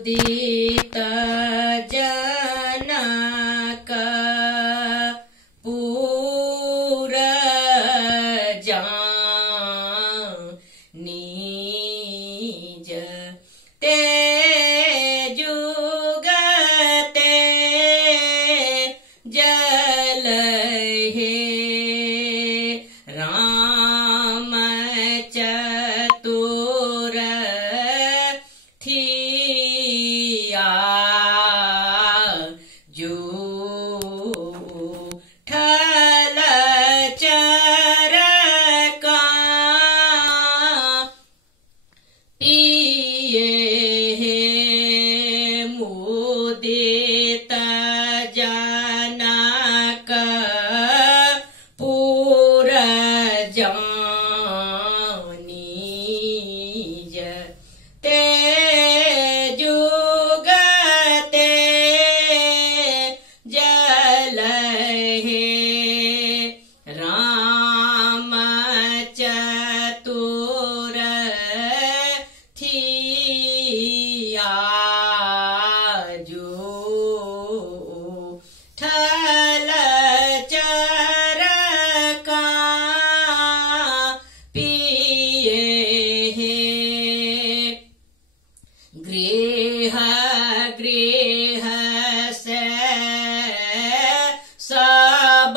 मुदित जनक पूर निज ते जुगते जल हे राम चतुर थिया जो ठल चरका पिए मुदित जनक पूर निज ते जुगते जल हे राम चतुर थिया जो ठल चरका पिए गृह गृह से सब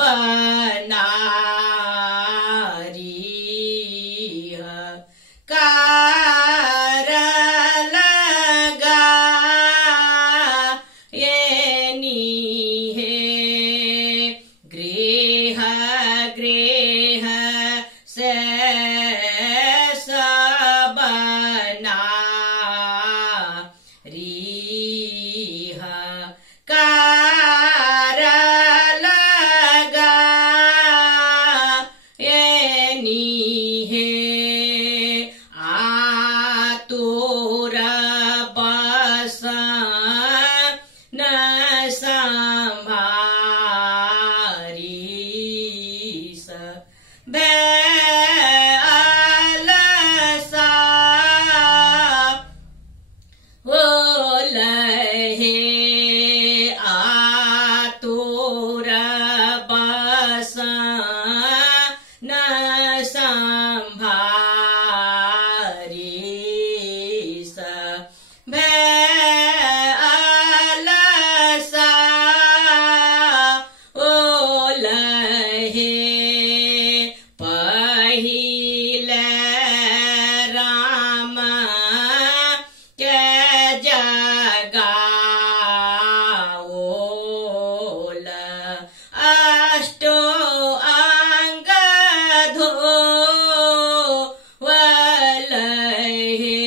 नारी कार लगा ये नीहे गृह गृह से सब नारी कार लगा ये नीहे आतुर बस न संभारी अलसा बोल हे आतुर बस न संभारी अलसा बोल हे पहिले राम के जगाओल अष्टो अंग धोवल हे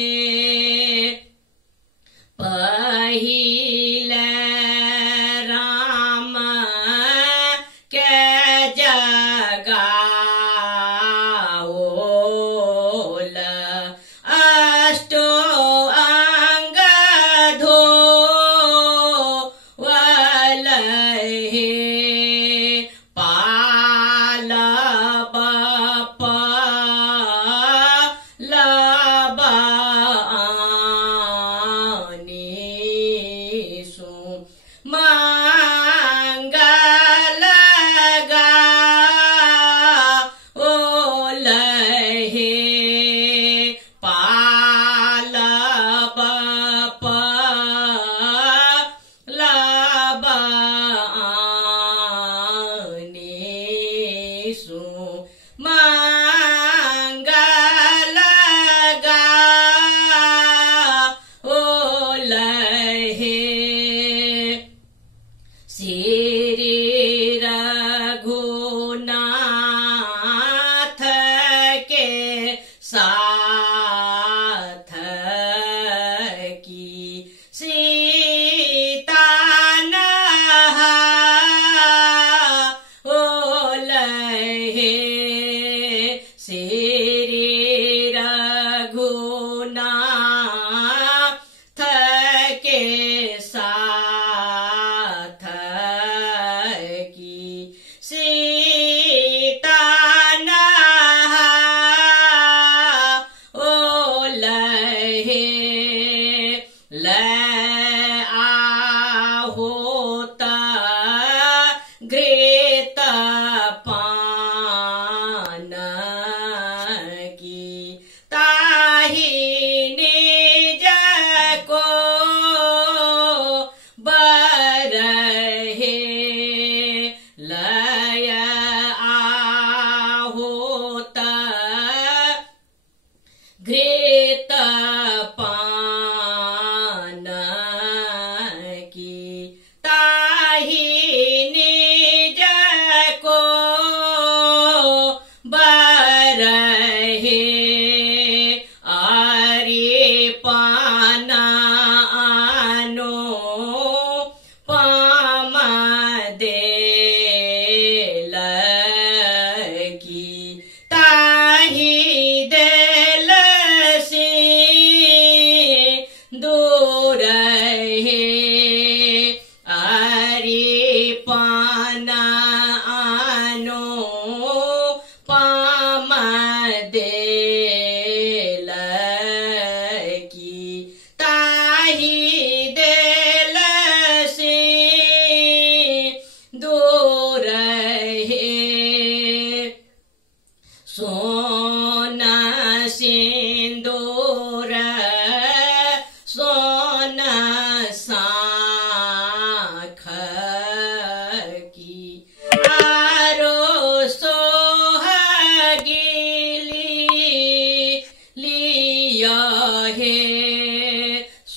पहिले राम के जगाओल अष्टो अंग धोवल हे पालब पालब आनीसु मंगल ओल हे पाल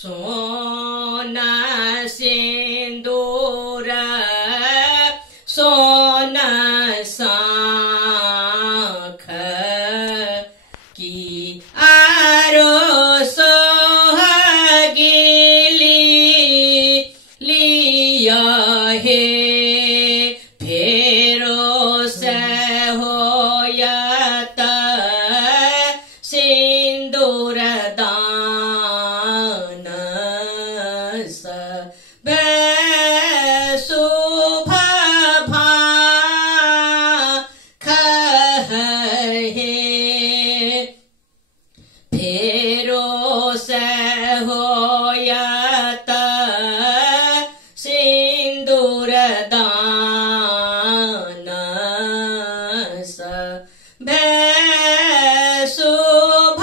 सोना सिंदूर सोना सांख की आरो सोहगिली लिया है फेरो से होयत सिंदूर दान सब शुभ भाखहे फेरो से होयत सिंदूर दान सब शुभ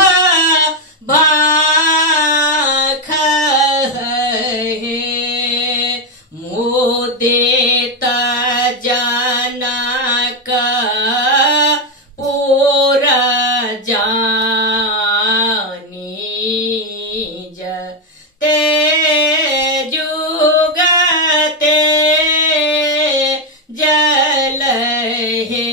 भाखहे मुदित जनक पूरा जानीज ते जुगते जल हे